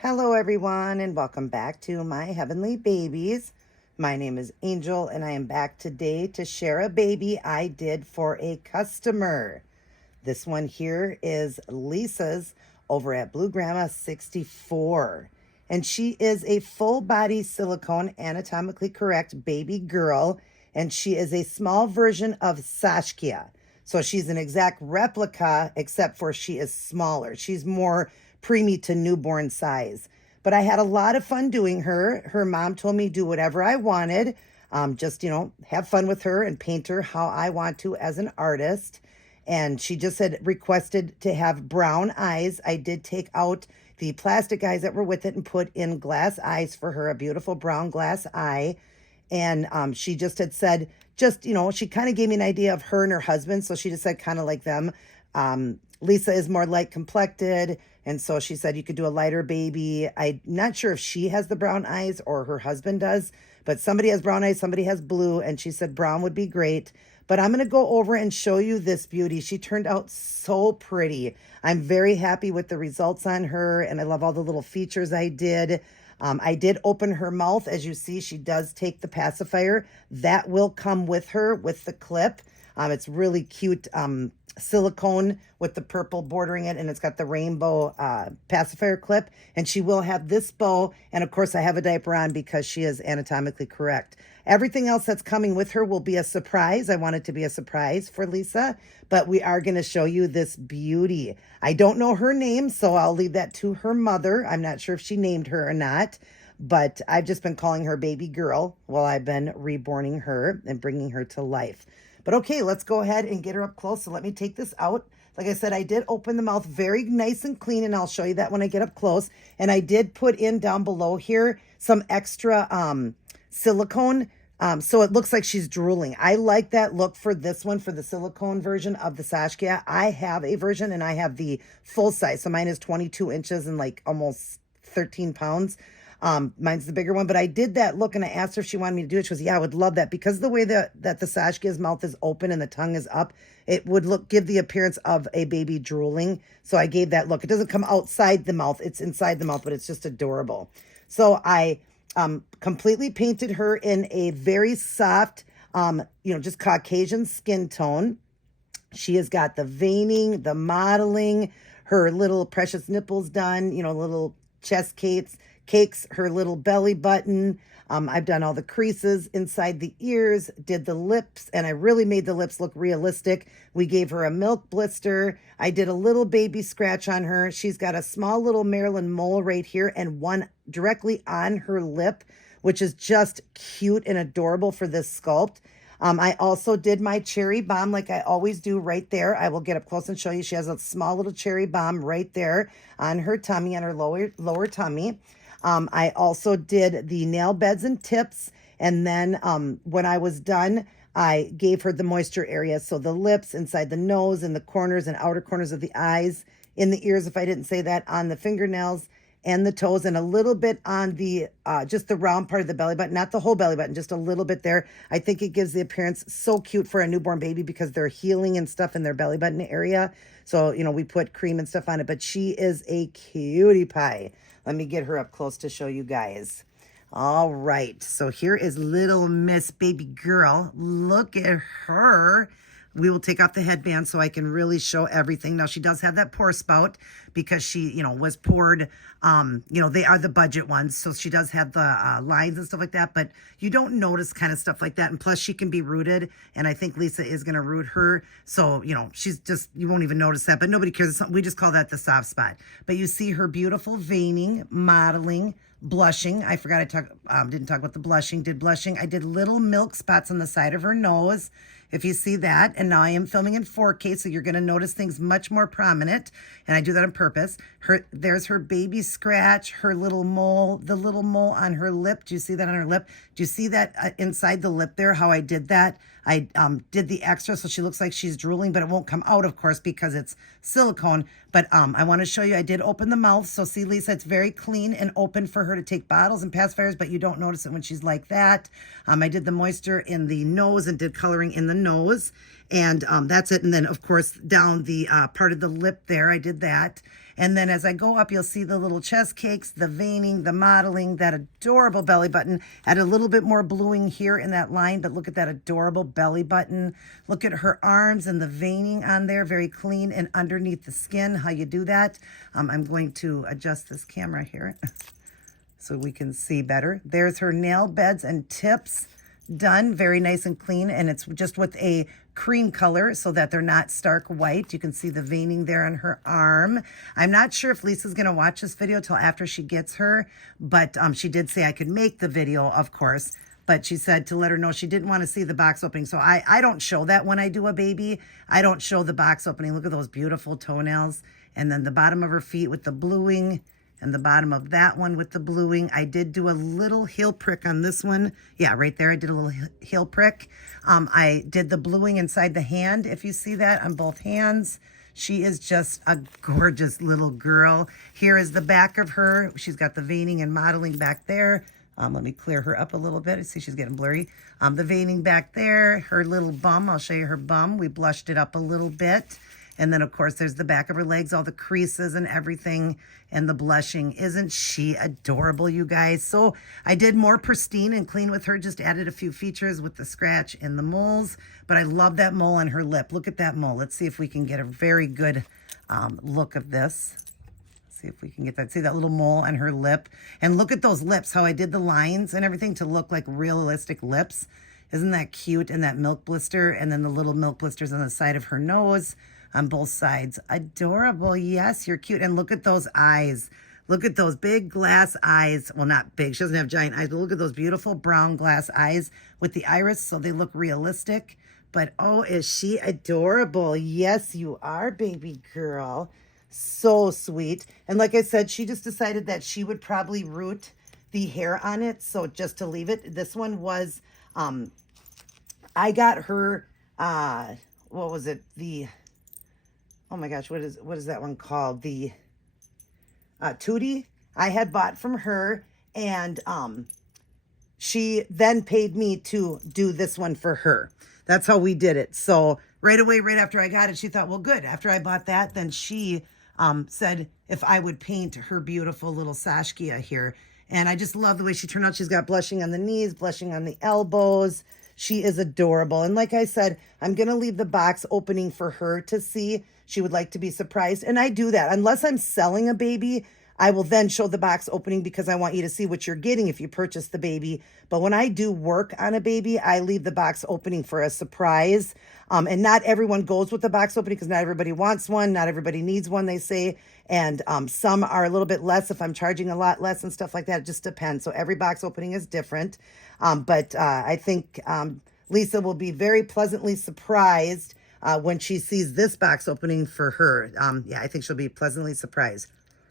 Hello, everyone, and welcome back to my heavenly babies. My name is Angel, and I am back today to share a baby I did for a customer. This one here is Lisa's over at Blue Grandma 64. And she is a full body silicone, anatomically correct baby girl. And she is a small version of Saskia. So she's an exact replica, except for she is smaller. She's more preemie to newborn size. But I had a lot of fun doing her. Her mom told me do whatever I wanted. Just, have fun with her and paint her how I want to as an artist. And she just had requested to have brown eyes. I did take out the plastic eyes that were with it and put in glass eyes for her, a beautiful brown glass eye. And she just had said, she kind of gave me an idea of her and her husband. So she just said, kind of like them. Lisa is more light complected. And so she said you could do a lighter baby. I'm not sure if she has the brown eyes or her husband does, but somebody has brown eyes, somebody has blue. And she said brown would be great. But I'm going to go over and show you this beauty. She turned out so pretty. I'm very happy with the results on her, and I love all the little features I did. I did open her mouth. As you see, she does take the pacifier. That will come with her with the clip. It's really cute silicone with the purple bordering it, and it's got the rainbow pacifier clip. And she will have this bow, and of course I have a diaper on because she is anatomically correct. Everything else that's coming with her will be a surprise. I want it to be a surprise for Lisa, but we are going to show you this beauty. I don't know her name, so I'll leave that to her mother. I'm not sure if she named her or not, but I've just been calling her baby girl while I've been reborning her and bringing her to life. But okay, let's go ahead and get her up close. So let me take this out. Like I said, I did open the mouth very nice and clean, and I'll show you that when I get up close. And I did put in down below here some extra silicone, so it looks like she's drooling. I like that look for this one, for the silicone version of the Saskia. I have a version, and I have the full size. So mine is 22 inches and like almost 13 pounds. Mine's the bigger one, but I did that look, and I asked her if she wanted me to do it. She goes, yeah, I would love that, because the way that the Sashkia's mouth is open and the tongue is up, it would give the appearance of a baby drooling. So I gave that look. It doesn't come outside the mouth. It's inside the mouth, but it's just adorable. So I completely painted her in a very soft, just Caucasian skin tone. She has got the veining, the modeling, her little precious nipples done, little chest cakes, her little belly button. I've done all the creases inside the ears, did the lips, and I really made the lips look realistic. We gave her a milk blister. I did a little baby scratch on her. She's got a small little Maryland mole right here and one directly on her lip, which is just cute and adorable for this sculpt. I also did my cherry bomb like I always do right there. I will get up close and show you. She has a small little cherry bomb right there on her tummy, on her lower tummy. I also did the nail beds and tips. And then when I was done, I gave her the moisture area. So the lips, inside the nose, and the corners and outer corners of the eyes, in the ears, if I didn't say that, on the fingernails and the toes, and a little bit on the just the round part of the belly button, not the whole belly button, just a little bit there. I think it gives the appearance so cute for a newborn baby because they're healing and stuff in their belly button area. So, we put cream and stuff on it, but she is a cutie pie. Let me get her up close to show you guys. All right, so here is little Miss Baby Girl. Look at her. We will take off the headband so I can really show everything. Now, she does have that pour spout because she, was poured, they are the budget ones. So she does have the lines and stuff like that, but you don't notice kind of stuff like that. And plus she can be rooted. And I think Lisa is going to root her. So, she's just, you won't even notice that, but nobody cares. We just call that the soft spot. But you see her beautiful veining, modeling, blushing. I forgot didn't talk about the blushing. Did blushing. I did little milk spots on the side of her nose, if you see that. And now I am filming in 4K, so you're going to notice things much more prominent. And I do that on purpose. There's her baby scratch, her little mole, the little mole on her lip. Do you see that on her lip? Do you see that inside the lip there, how I did that? I did the extra so she looks like she's drooling, but it won't come out, of course, because it's silicone. But I want to show you, I did open the mouth. So see, Lisa, it's very clean and open for her to take bottles and pacifiers, but you don't notice it when she's like that. I did the moisture in the nose and did coloring in the nose. And that's it. And then, of course, down the part of the lip there, I did that. And then as I go up, you'll see the little chest cakes, the veining, the modeling, that adorable belly button. Add a little bit more bluing here in that line, but look at that adorable belly button. Look at her arms and the veining on there, very clean and underneath the skin, how you do that. I'm going to adjust this camera here so we can see better. There's her nail beds and tips done, very nice and clean, and it's just with a cream color so that they're not stark white. You can see the veining there on her arm. I'm not sure if Lisa's going to watch this video till after she gets her, but she did say I could make the video, of course, but she said to let her know she didn't want to see the box opening. So I don't show that when I do a baby. I don't show the box opening. Look at those beautiful toenails, and then the bottom of her feet with the bluing, and the bottom of that one with the bluing. I did do a little heel prick on this one. Yeah, right there, I did a little heel prick. I did the bluing inside the hand, if you see that, on both hands. She is just a gorgeous little girl. Here is the back of her. She's got the veining and modeling back there. Let me clear her up a little bit. I see she's getting blurry. The veining back there, her little bum. I'll show you her bum. We blushed it up a little bit. And then, of course, there's the back of her legs, all the creases and everything, and the blushing. Isn't she adorable, you guys? So I did more pristine and clean with her, just added a few features with the scratch and the moles. But I love that mole on her lip. Look at that mole. Let's see if we can get a very good look of this. See if we can get that. See that little mole on her lip? And look at those lips, how I did the lines and everything to look like realistic lips. Isn't that cute? And that milk blister, and then the little milk blisters on the side of her nose. On both sides. Adorable. Yes, you're cute. And look at those eyes. Look at those big glass eyes. Well, not big. She doesn't have giant eyes, but look at those beautiful brown glass eyes with the iris, so they look realistic. But, oh, is she adorable? Yes, you are, baby girl. So sweet. And like I said, she just decided that she would probably root the hair on it, so just to leave it. This one was, I got her, what was it? Oh my gosh, what is that one called? The Tootie I had bought from her, and she then paid me to do this one for her. That's how we did it. So right away, right after I got it, she thought, well, good. After I bought that, then she said if I would paint her beautiful little Sashkia here. And I just love the way she turned out. She's got blushing on the knees, blushing on the elbows. She is adorable. And like I said, I'm going to leave the box opening for her to see. She would like to be surprised. And I do that. Unless I'm selling a baby, I will then show the box opening because I want you to see what you're getting if you purchase the baby. But when I do work on a baby, I leave the box opening for a surprise. And not everyone goes with the box opening because not everybody wants one. Not everybody needs one, they say. And some are a little bit less if I'm charging a lot less and stuff like that. It just depends. So every box opening is different. But I think Lisa will be very pleasantly surprised when she sees this box opening for her. Yeah, I think she'll be pleasantly surprised.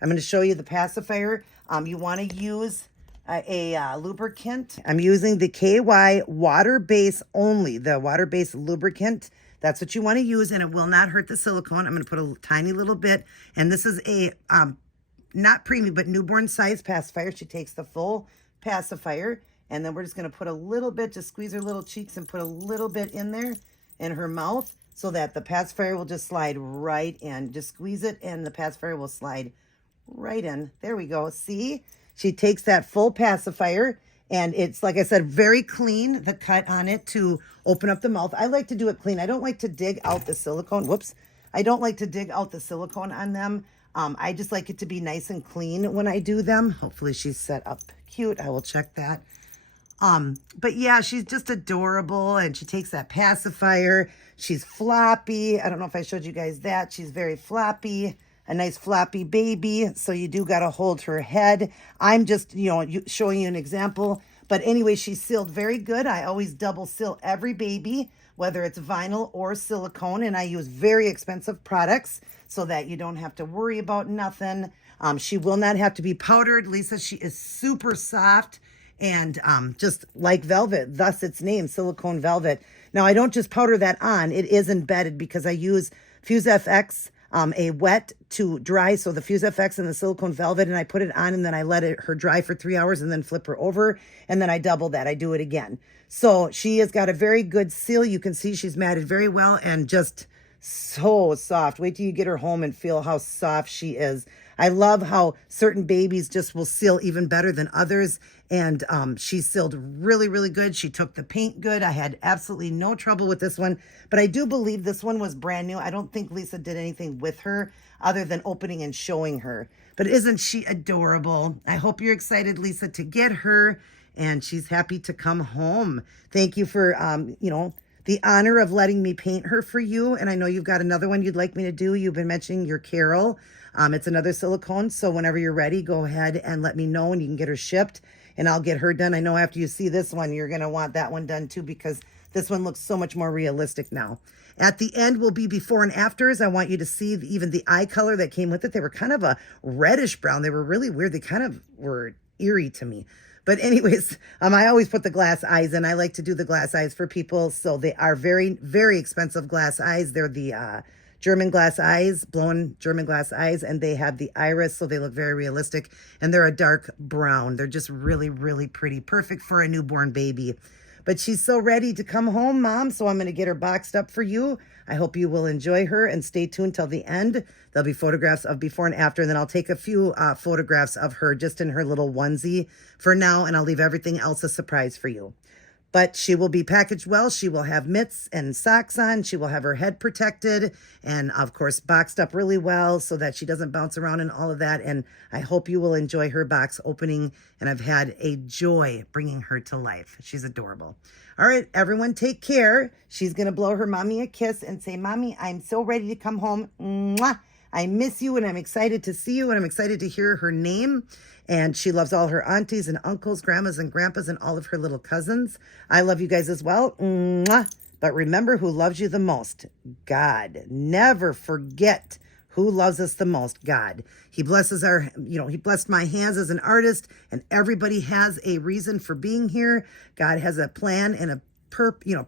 I'm going to show you the pacifier. You want to use a lubricant. I'm using the KY water base only, the water base lubricant. That's what you want to use, and it will not hurt the silicone. I'm going to put a tiny little bit, and this is a not preemie, but newborn size pacifier. She takes the full pacifier, and then we're just going to put a little bit, just squeeze her little cheeks and put a little bit in there in her mouth so that the pacifier will just slide right in. Just squeeze it, and the pacifier will slide right in. There we go. See? She takes that full pacifier, and it's, like I said, very clean, the cut on it to open up the mouth. I like to do it clean. I don't like to dig out the silicone. Whoops. I don't like to dig out the silicone on them. I just like it to be nice and clean when I do them. Hopefully she's set up cute. I will check that. But yeah, she's just adorable, and she takes that pacifier. She's floppy. I don't know if I showed you guys that. She's very floppy. A nice floppy baby, so you do got to hold her head. I'm just, showing you an example. But anyway, she's sealed very good. I always double seal every baby, whether it's vinyl or silicone, and I use very expensive products so that you don't have to worry about nothing. She will not have to be powdered. Lisa, she is super soft and just like velvet, thus its name, silicone velvet. Now, I don't just powder that on. It is embedded because I use Fuse FX, a wet to dry, so the Fuse FX and the silicone velvet, and I put it on, and then I let her dry for 3 hours and then flip her over, and then I double that. I do it again. So she has got a very good seal. You can see she's matted very well and just So soft. Wait till you get her home and feel how soft she is. I love how certain babies just will seal even better than others. And she sealed really, really good. She took the paint good. I had absolutely no trouble with this one. But I do believe this one was brand new. I don't think Lisa did anything with her other than opening and showing her. But isn't she adorable? I hope you're excited, Lisa, to get her. And she's happy to come home. Thank you for, the honor of letting me paint her for you. And I know you've got another one you'd like me to do. You've been mentioning your Carol. It's another silicone. So whenever you're ready, go ahead and let me know and you can get her shipped and I'll get her done. I know after you see this one, you're going to want that one done too, because this one looks so much more realistic now. At the end will be before and afters. I want you to see even the eye color that came with it. They were kind of a reddish brown. They were really weird. They kind of were eerie to me. But anyways, I always put the glass eyes in. I like to do the glass eyes for people. So they are very, very expensive glass eyes. They're the German glass eyes, blown German glass eyes, and they have the iris, so they look very realistic. And they're a dark brown. They're just really, really pretty. Perfect for a newborn baby. But she's so ready to come home, Mom, so I'm going to get her boxed up for you. I hope you will enjoy her and stay tuned till the end. There'll be photographs of before and after, and then I'll take a few photographs of her just in her little onesie for now, and I'll leave everything else a surprise for you. But she will be packaged well. She will have mitts and socks on. She will have her head protected and, of course, boxed up really well so that she doesn't bounce around and all of that. And I hope you will enjoy her box opening. And I've had a joy bringing her to life. She's adorable. All right, everyone, take care. She's going to blow her mommy a kiss and say, Mommy, I'm so ready to come home. Mwah. I miss you and I'm excited to see you and I'm excited to hear her name. And she loves all her aunties and uncles, grandmas and grandpas, and all of her little cousins. I love you guys as well. Mwah. But remember who loves you the most. God. Never forget who loves us the most. God. He blesses he blessed my hands as an artist, and everybody has a reason for being here. God has a plan and a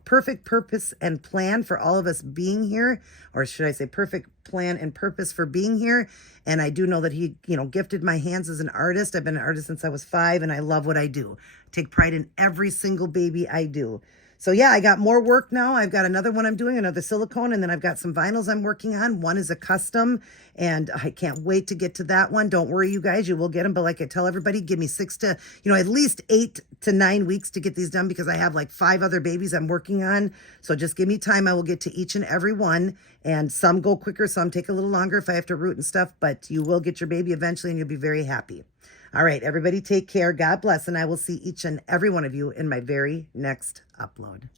perfect purpose and plan for all of us being here, or should I say perfect plan and purpose for being here. And I do know that he, gifted my hands as an artist. I've been an artist since I was 5 and I love what I do. I take pride in every single baby I do. So yeah, I got more work now. I've got another one I'm doing, another silicone, and then I've got some vinyls I'm working on. One is a custom, and I can't wait to get to that one. Don't worry, you guys, you will get them. But like I tell everybody, give me 6 to, at least 8 to 9 weeks to get these done because I have like 5 other babies I'm working on. So just give me time. I will get to each and every one. And some go quicker, some take a little longer if I have to root and stuff, but you will get your baby eventually and you'll be very happy. All right, everybody take care. God bless, and I will see each and every one of you in my very next upload.